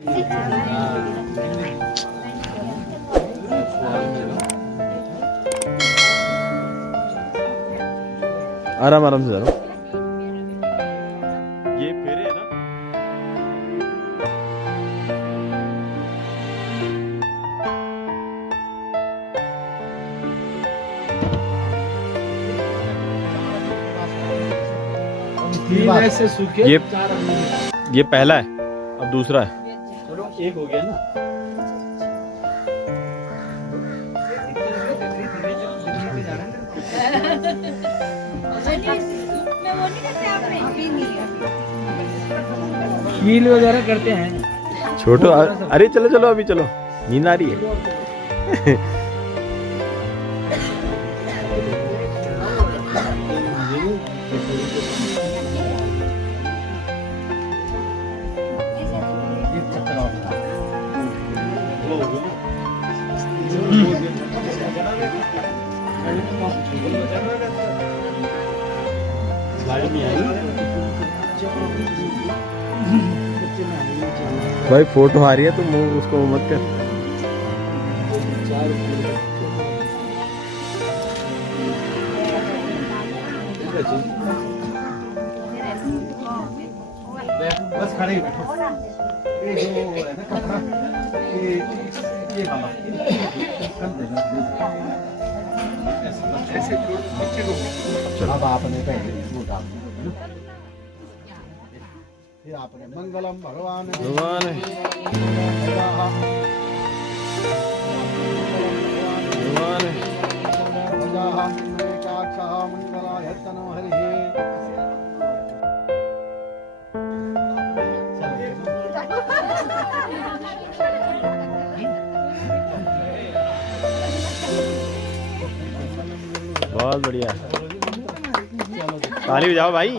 आराम आराम से जा रहा हूँ। ये फेरे है ना। ये पहला है, अब दूसरा है। चलो एक हो गया ना। कील वगैरह करते हैं छोटो, अरे चलो चलो अभी चलो, नींद आ रही है। भाई फोटो आ रही है तो मुंह उसको मत कर। बस खड़े ही बैठो। ये जो है ना कपड़ा, ये वाला कर देना ऐसे बच्चे को। अब आपने पहले वो डाल दिया, फिर आपने मंगलम भगवान भगवान है, भगवान है। मंगलाय तनो हरि। बहुत बढ़िया, ताली बजाओ भाई।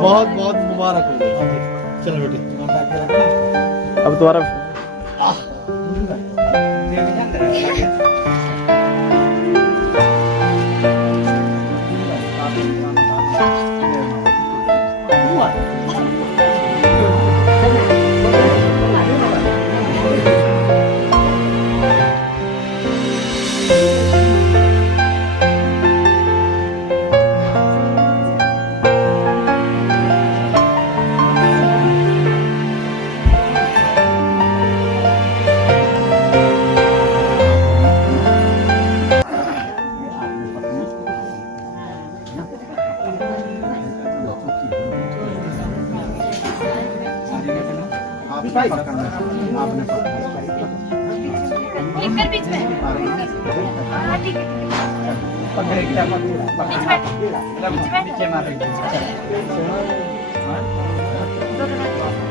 बहुत बहुत मुबारक हो। चलो बेटे, अब तुम्हारा आपने बीच में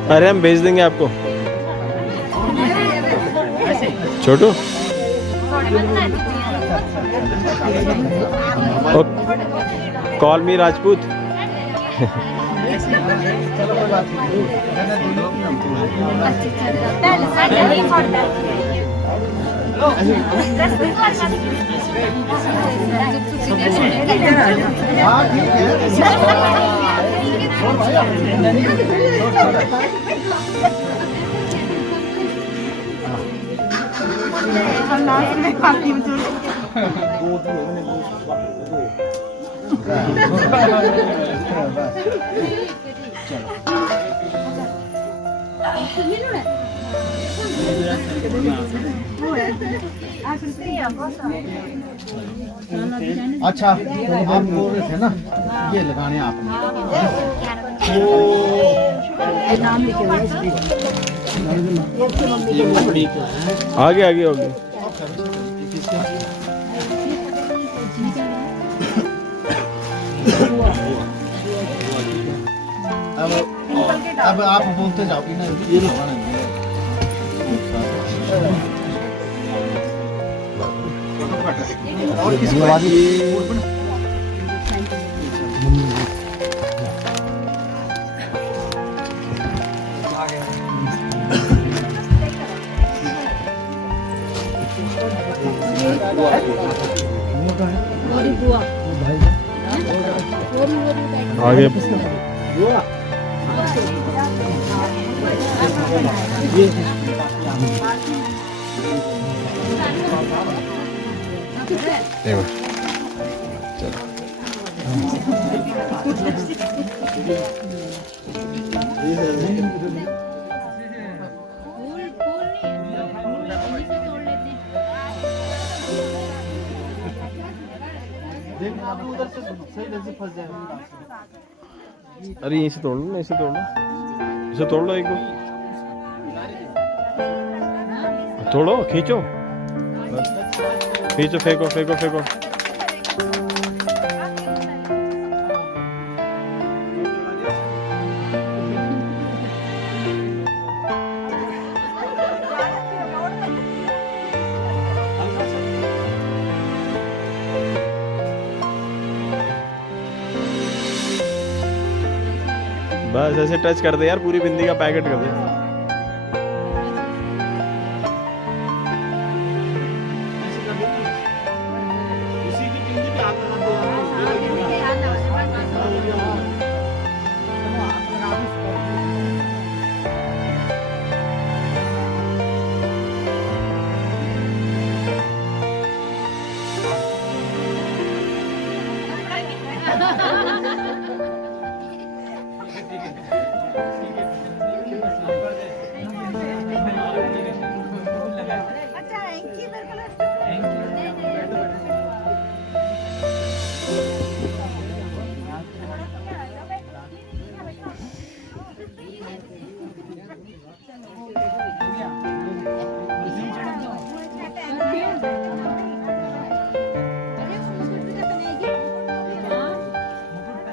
अरे हम भेज देंगे आपको। छोटू कॉल मी राजपूत। हाँ ठीक है। अच्छा आप बोल रहे थे ना, ये लगाने आपने आगे आगे आगे। अब आप बोलते जाओ ना, ये लगाना और किसी गोरी बुआ गोरी आगे देखो फूल फूल नहीं से तोड़ लेते उधर से सही से फंस जाएगा। अरे यहीं से तोड़ लो ना, इसे तोड़ लो, इसे तोड़ लो, एक दो तोड़ो, खींचो, खींचो, फेंको फेंको फेंको। बस ऐसे टच कर दे यार, पूरी बिंदी का पैकेट कर दे। उसी की बिंदी पे हाथ लगा दो।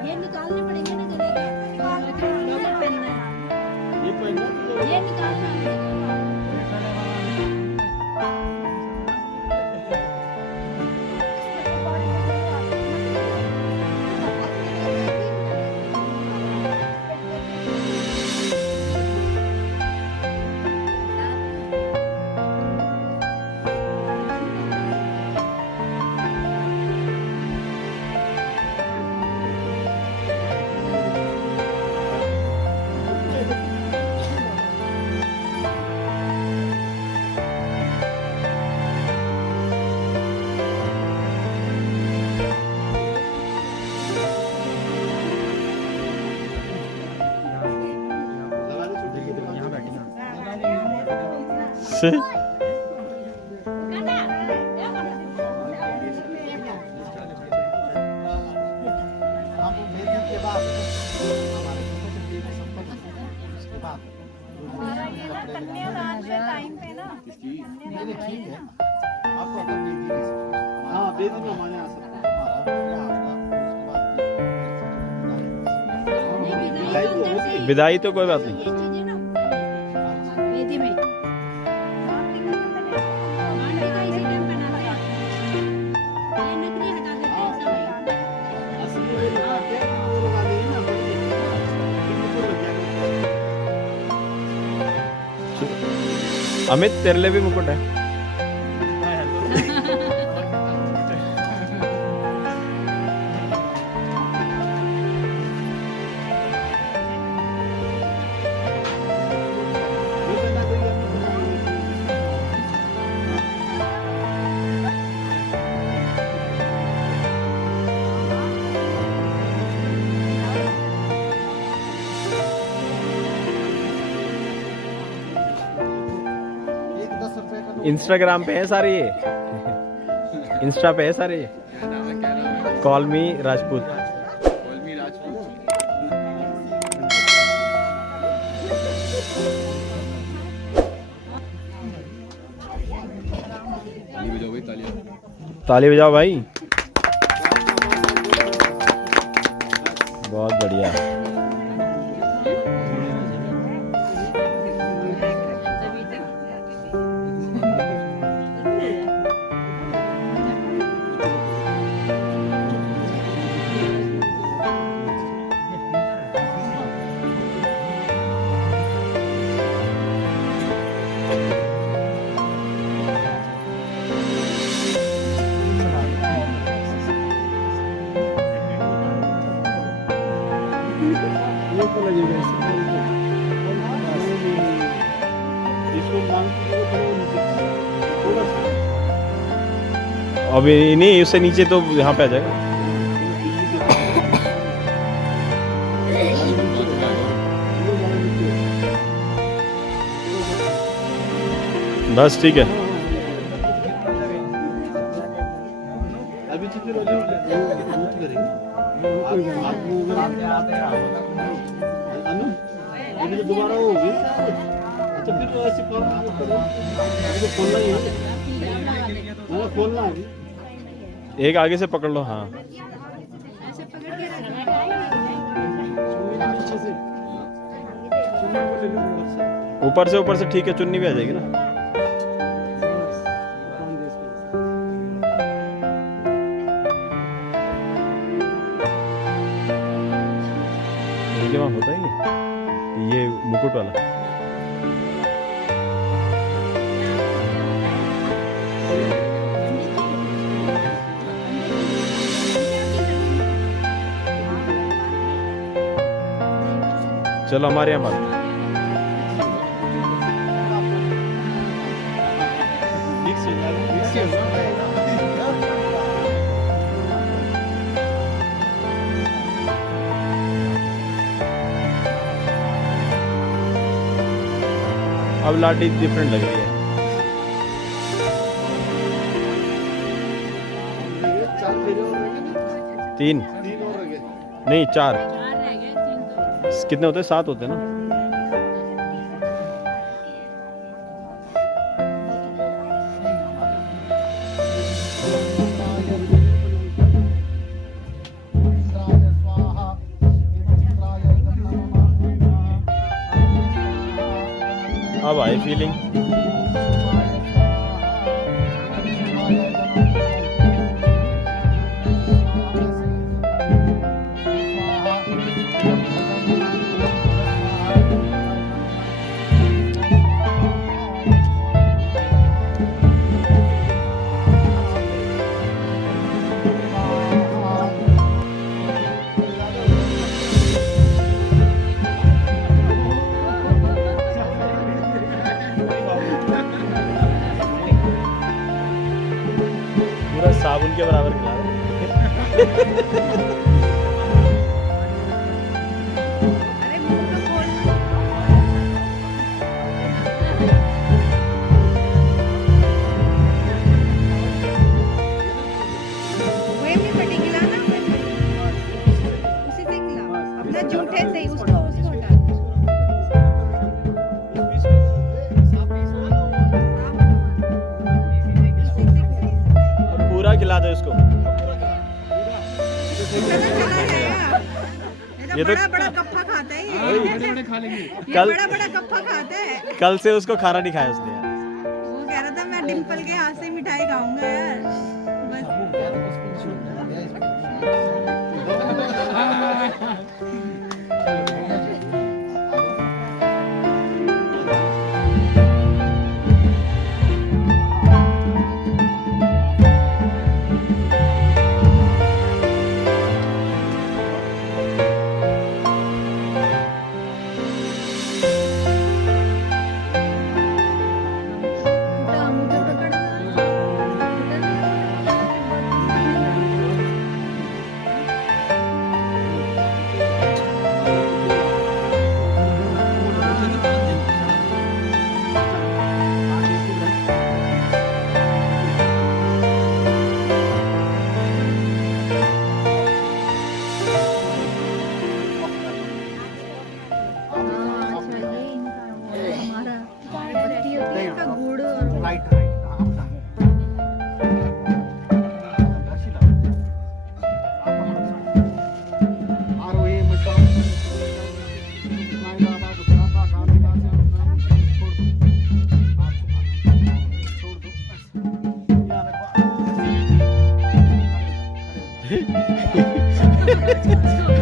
ये निकालने पड़ेंगे ना जलेगा ये निकालना से हाँ बेदी में हमारे यहाँ से विदाई तो कोई बात नहीं। ये चीजें ना वेदी में मांडवी का इसी टाइम पहनाते हैं ये नकली हटा देते हैं सब अमित तेरे लिए भी मुकुट है। इंस्टाग्राम पे है सारे ये, इंस्टा पे है सारे ये। कॉल मी राजपूत। ताली बजाओ भाई, बहुत बढ़िया। लगेगा इससे। इसको मांग के थोड़ा नीचे, थोड़ा सा अभी नहीं, उससे नीचे तो यहाँ पे आ जाएगा। बस ठीक है। अभी तो फिर करेंगे अनु, ये दोबारा होगी। अच्छा फिर तो ऐसे खोलना ही है, खोलना है। एक आगे से पकड़ लो। हाँ ऐसे पकड़ के रखना नीचे से चुन्नी को ले लो ऊपर से ठीक है, चुन्नी भी आ जाएगी ना। इनके वहाँ होता है ये मुकुट वाला। चलो हमारे यहाँ बात। अब लाठी डिफरेंट लग रही है। तीन नहीं, 4 रह गए, 3 तो कितने होते हैं? 7 होते हैं ना। अब आई फीलिंग। पूरा साबुन के बराबर खिला रहा है। अरे मुंह तो खोल। वही में पट्टी खिलाना, उसी से खिला। अपना जूठे से ही उसको हटा दे। पूरा खिला दो इसको। ये तो- बड़ा बड़ा कप्पा खाता है ये। खा लेंगे। ये कल- बड़ा बड़ा कप्पा खाता है। कल से उसको खाना नहीं खाया उसने यार। वो कह रहा था मैं डिम्पल के हाथ से मिठाई खाऊंगा यार। बस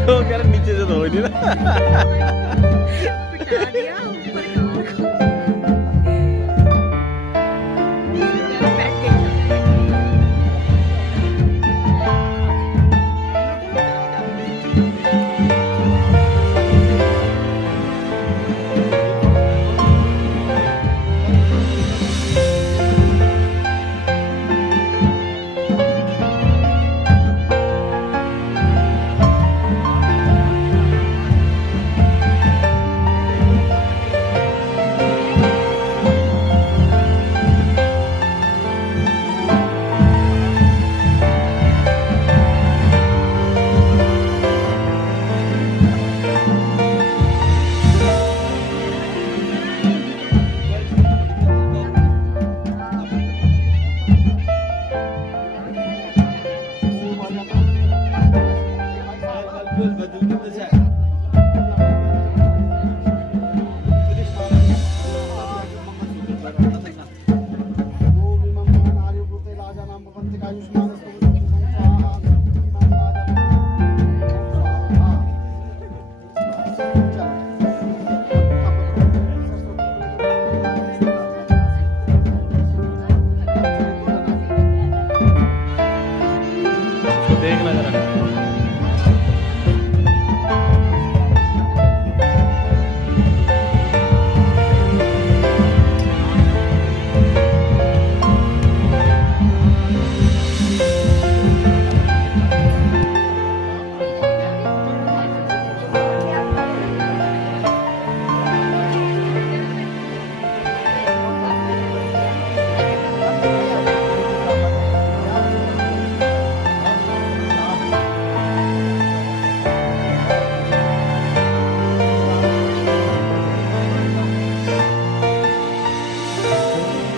वो कह रहा नीचे से धो नहीं ना। पिटा दिया ऊपर का। बैठ गई। देखना जरा।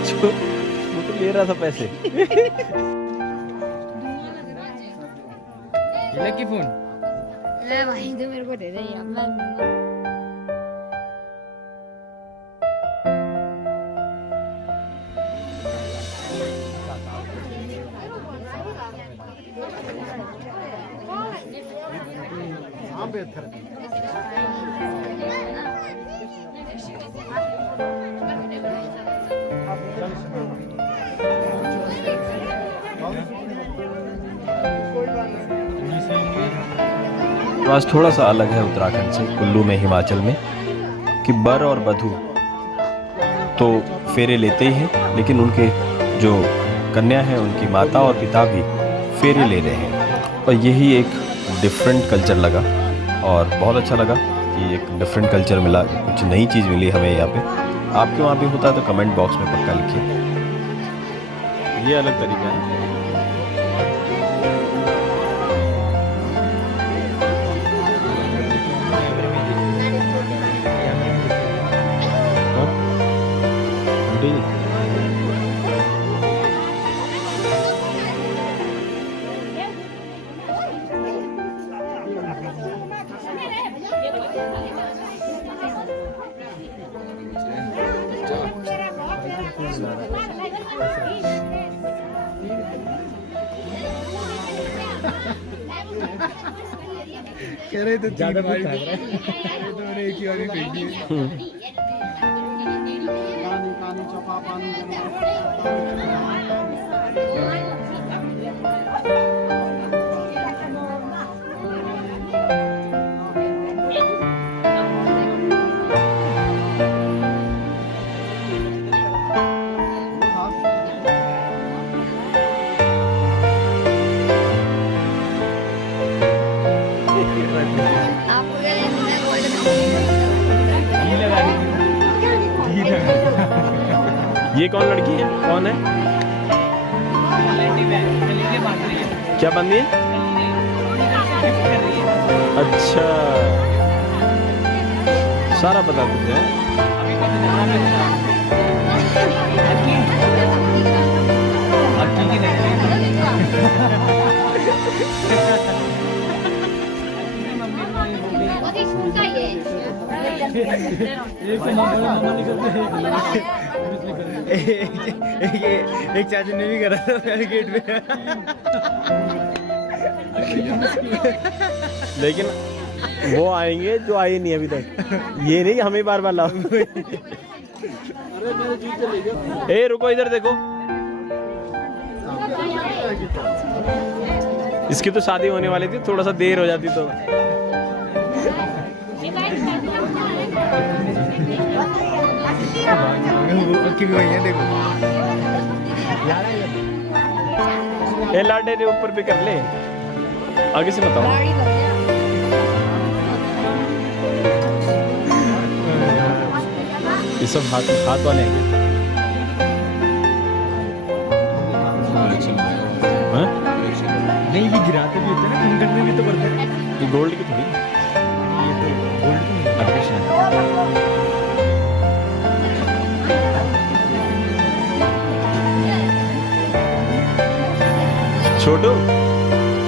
छोटू ले रहा था पैसे। लकी फोन ले भाई तो मेरे को दे दे यार मैं हाँ बेहतर तो आज थोड़ा सा अलग है उत्तराखंड से, कुल्लू में, हिमाचल में, कि बर और वधू तो फेरे लेते ही हैं, लेकिन उनके जो कन्या है, उनकी माता और पिता भी फेरे ले रहे हैं। और यही एक डिफरेंट कल्चर लगा और बहुत अच्छा लगा कि एक डिफरेंट कल्चर मिला, कुछ नई चीज़ मिली हमें यहाँ पे। आपके वहाँ भी होता है तो कमेंट बॉक्स में पक्का लिखिए। ये अलग तरीका है। कह रहे थे ज्यादा तो मैंने एक ही वाली फेंक दी। आपको क्या मैं गोल्ड ये कौन लड़की है, कौन है, क्या बंदी है? अच्छा, सारा पता तुझे। एक चाचू ने भी करा था मेरे गेट पे। लेकिन वो आएंगे जो आए नहीं अभी तक, ये नहीं हमें बार बार लाओ। ए रुको, इधर देखो, इसकी तो शादी होने वाली थी, थोड़ा सा देर हो जाती तो। देखो ए लाडे रे ऊपर भी कर ले, आगे से बताओ। गाड़ी लग गया। ये सब हाथ वाले हैं क्या? हाँ? नहीं, ये गिराते भी होते हैं ना, कंकड़ में भी तो पड़ते हैं। ये गोल्ड की थोड़ी, ये तो गोल्ड की आर्टिफिशियल। छोटू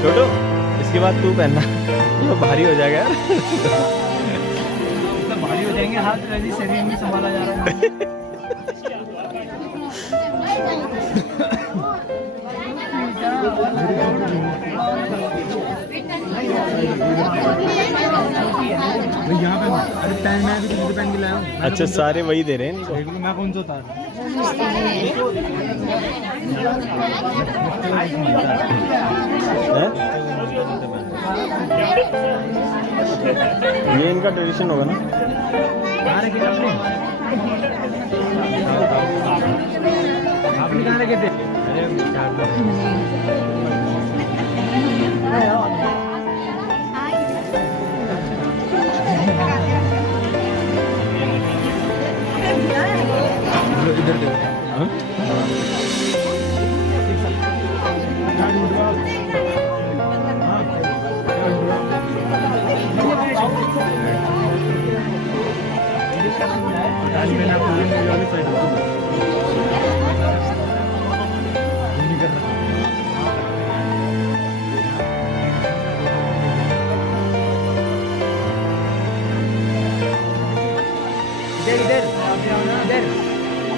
छोटू, इसके बाद तू पहनना, ये भारी हो जाएगा यार। भारी हो जाएंगे हाथ, वैसे शरीर में संभाला जा रहा है। यहाँ पे अरे पहन, मैं भी तुझे पहन के लाया हूँ। अच्छा, सारे वही दे रहे हैं इनको। देख लो मैं कौन सा उतार। ये इनका ट्रेडिशन होगा ना। कहाँ रखे थे आपने? आपने कहाँ रखे थे? इधर देखो।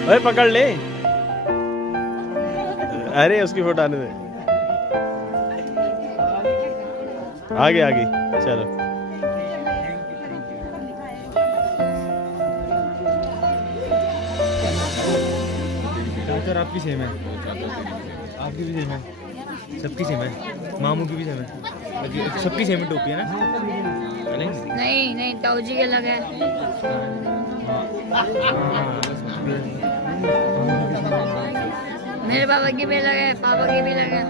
अरे पकड़ ले। अरे उसकी फोटो आने दे। आगे आगे चलो। चाचा आपकी सेम है, आपकी भी सेम है, सबकी सेम है, मामू की भी सेम है, सबकी सेम है टोपी है ना? नहीं नहीं ताऊजी के अलग है। मेरे पापा की भी अलग है, पापा की भी अलग है।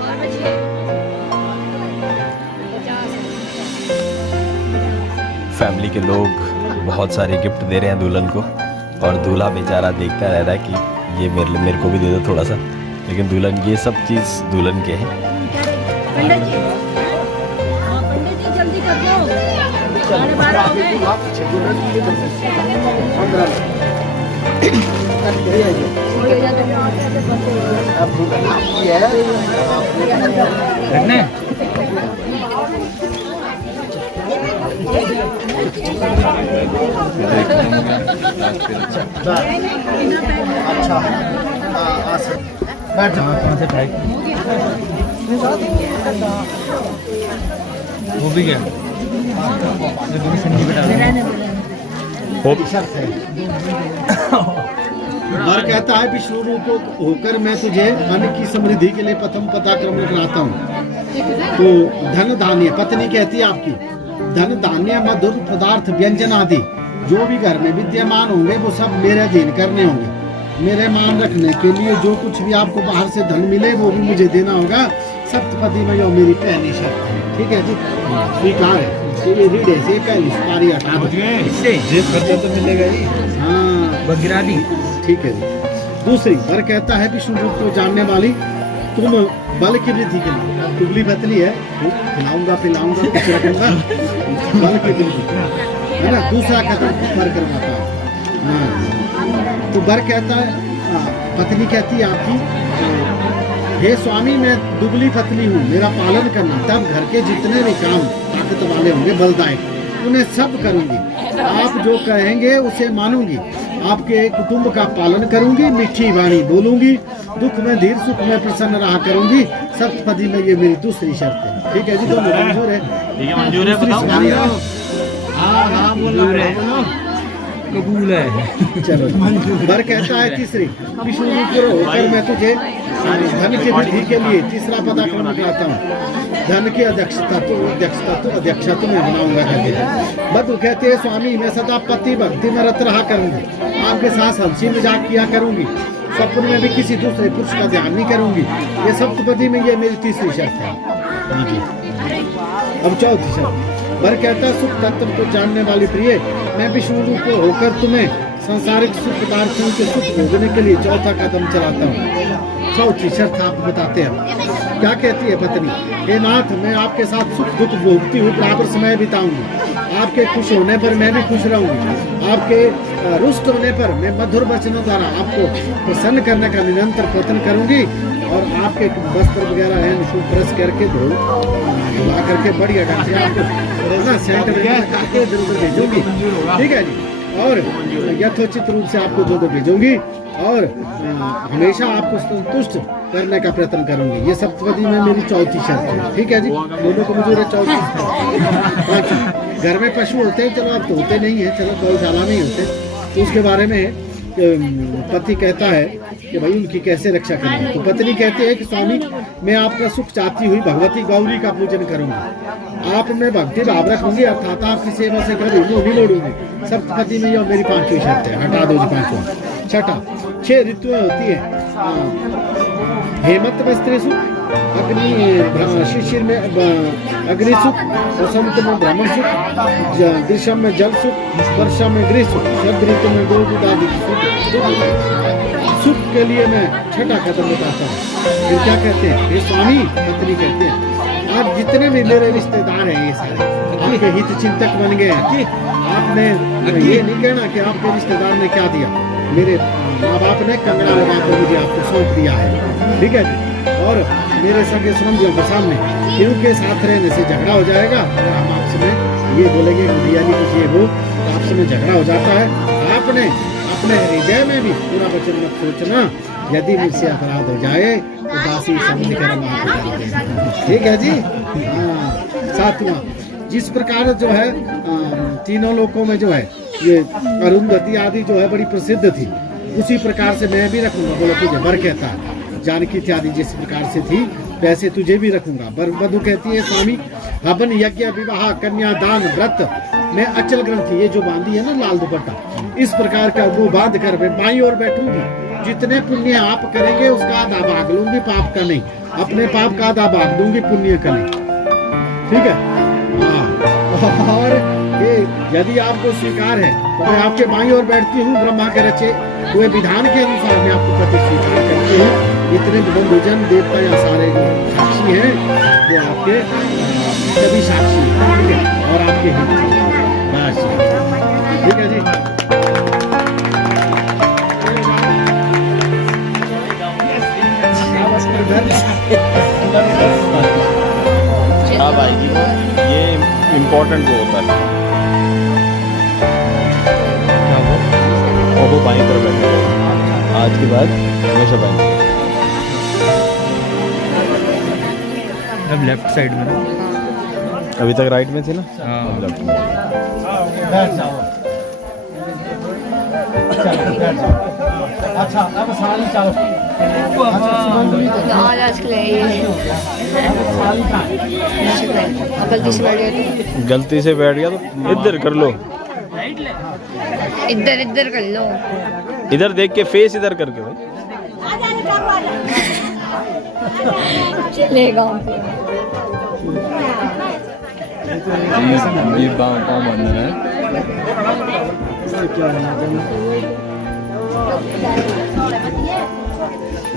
और बचिए 50। फैमिली के लोग बहुत सारे गिफ्ट दे रहे हैं दुल्हन को, और दूल्हा बेचारा देखता रह रहा है कि ये मेरे को भी दे दो थोड़ा सा, लेकिन दुल्हन ये सब चीज़ दुल्हन के हैं। पंडित जी, हाँ पंडित जी जल्दी कर दो, 12:30 हो गए। रखना है? अच्छा बैठ जाओ। कौन से भाई? वो भी क्या? और कहता है विष्णु रूप होकर मैं तुझे मन की समृद्धि के लिए प्रथम पदाक्रमण कराता हूँ। तो धन धान्य, पत्नी कहती है आपकी, धन धान्य मधुर पदार्थ व्यंजन आदि जो भी घर में विद्यमान होंगे वो सब मेरे अधीन करने होंगे। मेरे मान रखने के लिए जो कुछ भी आपको बाहर से धन मिले वो भी मुझे देना होगा। सप्तपदी में जो मेरी पहली शर्त है, ठीक है जी, स्वीकार है। ये रीढ़ से पहली सुपारी हटा दो, इससे जिस खर्चा तो मिलेगा ही। हाँ बगिरा दी। ठीक है जी। दूसरी वर कहता है विष्णु रूप को जानने वाली, तुम बल की वृद्धि के लिए, दुबली पतली है, खिलाऊंगा पिलाऊंगा कुछ रखूंगा, बल की वृद्धि है ना। दूसरा कदम वर करवाता है। हाँ तो वर कहता है, पत्नी कहती है आपकी, हे स्वामी मैं दुबली पतली हूँ, मेरा पालन करना, तब घर के जितने भी काम ताकत वाले होंगे बलदायक उन्हें सब करूंगी। आप जो कहेंगे उसे मानूंगी, आपके कुटुंब का पालन करूंगी, मीठी वाणी बोलूंगी, दुख में धीर सुख में प्रसन्न रहा करूंगी। सप्तपदी में ये मेरी दूसरी शर्त है। ठीक है जी, दोनों मंजूर है? ठीक है मंजूर है, बताओ। हाँ हाँ बोलो कबूल है। चलो वर कहता है तीसरी, विष्णु रूप होकर मैं तुझे धन की वृद्धि के लिए तीसरा पदाक्रम कराता हूँ। धन की अध्यक्षता तो मैं बनाऊंगा कहते हैं। बधु कहते हैं स्वामी मैं सदा पति भक्ति में रत रहा करूंगी, आपके साथ हंसी मजाक किया करूंगी, स्वप्न में भी किसी दूसरे पुरुष का ध्यान नहीं करूंगी। ये सप्तपदी में ये मेरी तीसरी शर्त है। अब चौथी शर्त, वर कहता सुख तत्व को जानने वाली प्रिय, मैं विष्णु रूप होकर तुम्हें सांसारिक सुख पदार्थों के सुख भोगने के लिए चौथा कदम चलाता हूँ। चौथी शर्त आप बताते हैं। क्या कहती है पत्नी, हे नाथ मैं आपके साथ सुख दुख भोगती हूँ, बराबर समय बिताऊंगी। आपके खुश होने पर मैं भी खुश रहूंगी, आपके रुष्ट होने पर मैं मधुर वचनों द्वारा आपको प्रसन्न करने का निरंतर प्रयत्न करूंगी, और आपके वस्त्र वगैरह है उसको प्रेस करके धुला करके बढ़िया ढंग से आपको सेंट वगैरह करके इधर उधर भेजूंगी। ठीक है जी, और यथोचित रूप से आपको जो भेजूंगी, और हमेशा आपको संतुष्ट करने का प्रयत्न करूंगी। ये सप्तपदी में मेरी चौथी शर्त है, ठीक है जी। दोनों को मुझे चौथी पांचवी। घर में पशु होते हैं, चलो अब तो होते नहीं है, चलो गौशाला में ही होते, तो उसके बारे में पति कहता है कि भाई उनकी कैसे रक्षा करें। तो पत्नी कहती है कि स्वामी मैं आपका सुख चाहती हुई भगवती गौरी का पूजन करूंगी, आप में भक्ति भाव रखूंगी, अर्थात आपकी सेवा से कभी मुंह नहीं मोड़ूंगी। सप्तपदी में यह मेरी पांचवी शर्त है, हटा दो जी पांचवा। छठा, 6 ऋतुएं होती है, हेमंत में स्त्री सुख, अग्नि शिशिर में अग्नि सुख, वसंत में ब्रह्म सुख, ग्रीष्म में जल सुख, वर्षा में गृह सुख, शरद ऋतु में गोद आदि सुख। सुख के लिए मैं छठा कदम उठाता हूँ। फिर क्या कहते हैं, ये स्वामी पत्नी कहते हैं आप जितने भी मेरे रिश्तेदार हैं ये सारे आपके हित चिंतक बन गए हैं। आपने ये नहीं कहना कि आपके रिश्तेदार ने क्या दिया, मेरे माँ बाप ने कंगना लगा कर मुझे आपको सौंप दिया है, ठीक है जी। और मेरे सगे समझियों के सामने इनके साथ रहने से झगड़ा हो जाएगा और हम आपसे में ये बोलेंगे भैया जी कुछ ये वो, तो आपसे में झगड़ा हो जाता है। आपने अपने हृदय में भी पूरा वचन मत सोचना, यदि मुझसे अपराध हो जाए तो दासी समझ कर माफ कर देना, ठीक है जी। हाँ, सातवां, जिस प्रकार जो है तीनों लोकों में जो है ये अरुंधति आदि जो है बड़ी प्रसिद्ध थी, उसी प्रकार से मैं भी रखूंगा। बोला तुझे वर कहता है, जानकी इत्यादि जिस प्रकार से थी वैसे तुझे भी रखूंगा। वधु कहती है स्वामी हवन यज्ञ विवाह कन्यादान व्रत मैं अचल ग्रंथि, ये जो बांधी है ना लाल दुपट्टा, इस प्रकार का वो बांध कर मैं बाईं ओर बैठूंगी। जितने पुण्य आप करेंगे उसका आधा भाग लूंगी, पाप का नहीं। अपने पाप का आधा भाग दूंगी, पुण्य का नहीं, ठीक है। हाँ, और ये यदि आपको स्वीकार है तो मैं आपके बाईं ओर बैठती हूँ। ब्रह्मा के रचे हुए विधान के अनुसार मैं आपको पति स्वीकार करती हूँ। इतने बंधुजन देवता या सारे जो साक्षी हैं वो आपके सभी साक्षी हैं, ठीक है, और आपके हित बस, ठीक है जी। अब आएगी वो, ये इम्पोर्टेंट वो होता है। और वो बाईं तरफ बैठे हैं, आज के बाद हमेशा बाईं तरफ। अब लेफ्ट साइड में ना, अभी तक राइट में थी ना, हाँ। अब लेफ्ट में। बैठ जाओ, अच्छा अब साली चलो। आज के लिए गलती से बैठ गया, गलती से बैठ गया तो इधर कर लो, इधर इधर कर लो, इधर देख के फेस इधर करके भाई। चलेगा। ये पाँव मारना है।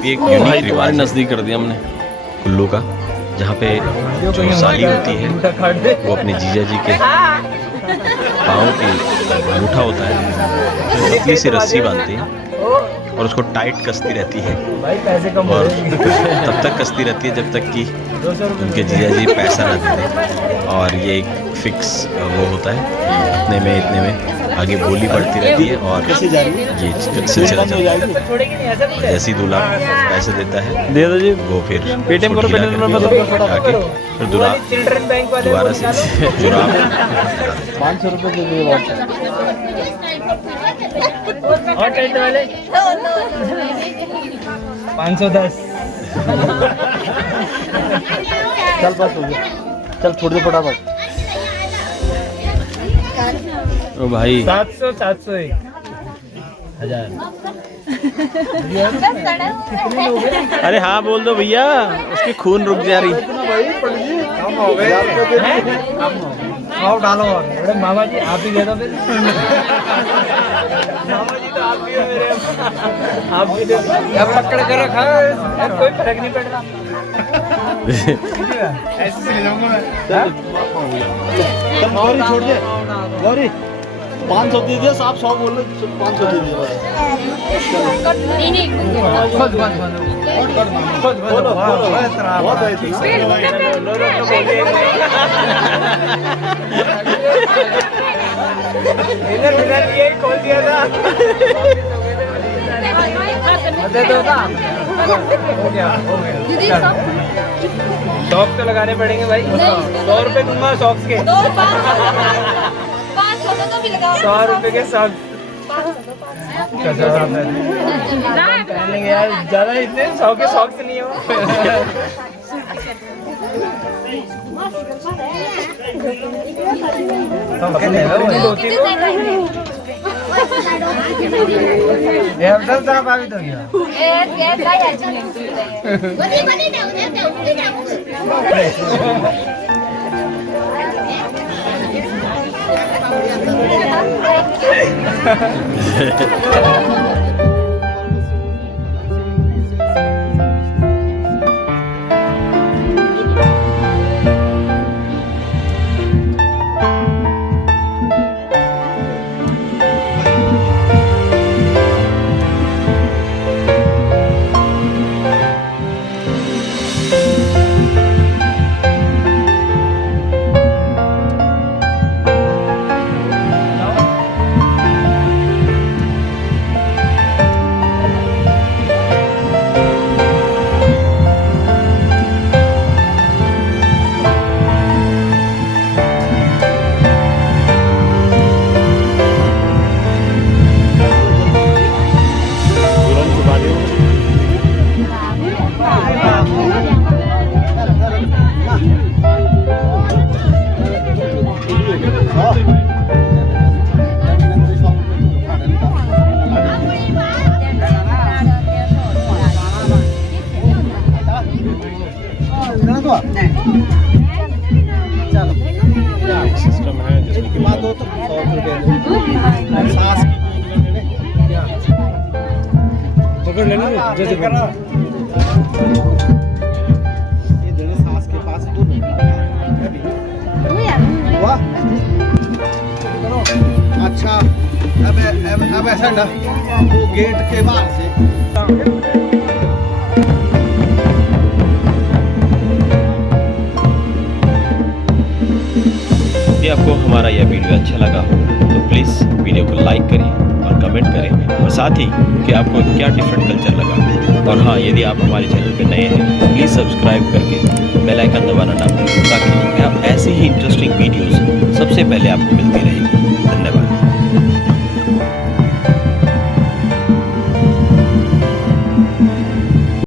एक यूनिक रिवाज नजदीक कर दिया हमने कुल्लू का, जहाँ पे जो साली होती है वो अपने जीजा जी के पाँव की अंगूठा होता है, पतली सी रस्सी बांधती है और उसको टाइट कसती रहती है, और तब तक कसती रहती है जब तक कि उनके जीजा जी पैसा ना दे दें। और ये एक फिक्स वो होता है, इतने में आगे बोली बढ़ती रहती है और ये सिलसिला चलता है। जैसे ही दूल्हा पैसे देता है दे दो जी, वो फिर पेटीएम करो, फिर दोबारा से जुराब 500 रुपये दे दिए और टेंट वाले 510। चल बस हो गया, चल छोड़ दे फटाफट। ओ भाई 700 701 1000। अरे हाँ बोल दो भैया, उसकी खून रुक जा रही। आओ डालो, अरे मामा जी आप ही दे दो फिर। मामा जी तो आप ही हो मेरे, आप भी दे दो। अब पकड़ कर रखा है, कोई फर्क नहीं पड़ रहा। ऐसे से जाऊंगा मैं। तब गौरी छोड़ दे, गौरी 500 दे दिया, आप 100 बोल 500 दे दिया। नहीं नहीं खुद बहुत है ठीक से। इधर ये खोल दिया था। दे दो ना, हो गया हो गया। दीदी सब सॉक्स तो लगाने पड़ेंगे भाई, 100 रुपए दूंगा सॉक्स के, 500 तो भी लगाओ। 100 रुपए के सॉक्स पहनेंगे यार, ज्यादा इतने 100 के सॉक्स नहीं हो। सिस्टम है जिसमें कि दो तो 100 रुपए सास पकड़ लेना जैसे ये दोनों सास के पास दो वाह अच्छा। अब ऐसा ना वो गेट के बाहर से यदि आपको हमारा यह वीडियो अच्छा लगा हो तो प्लीज़ वीडियो को लाइक करें और कमेंट करें, और साथ ही कि आपको क्या डिफरेंट कल्चर लगा। और हाँ, यदि आप हमारे चैनल पर नए हैं तो प्लीज़ सब्सक्राइब करके बेल आइकन दबाना ना भूलें, ताकि आप ऐसी ही इंटरेस्टिंग वीडियोस सबसे पहले आपको मिलती रहेंगी। धन्यवाद।